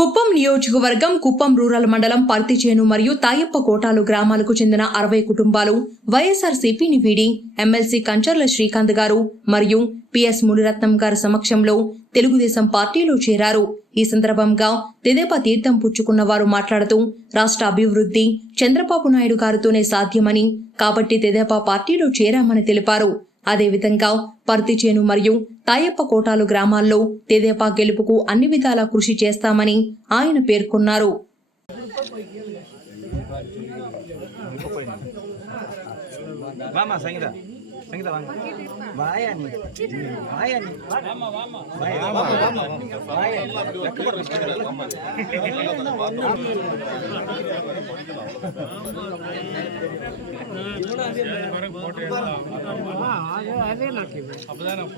కుప్పం నియోజకవర్గం కుప్పం రూరల్ మండలం పర్తిచేను మరియు తాయప్ప కోటాలు గ్రామాలకు చెందిన అరవై కుటుంబాలు వైఎస్ఆర్ సిపిని వీడి ఎమ్మెల్సీ కంచర్ల శ్రీకాంత్ గారు మరియు పిఎస్ మునిరత్నం గారి సమక్షంలో తెలుగుదేశం పార్టీలో చేరారు. ఈ సందర్భంగా తెదేపా తీర్థం పుచ్చుకున్న వారు మాట్లాడుతూ రాష్ట్ర అభివృద్ధి చంద్రబాబు నాయుడు గారితోనే సాధ్యమని కాబట్టి తెదేపా పార్టీలో చేరామని తెలిపారు. అదేవిధంగా పర్తిచేను మరియు తాయప్ప కోటాలు గ్రామాల్లో తెదేపా గెలుపుకు అన్ని విధాలా కృషి చేస్తామని ఆయన పేర్కొన్నారు. அதே நான் அப்பதான் நான்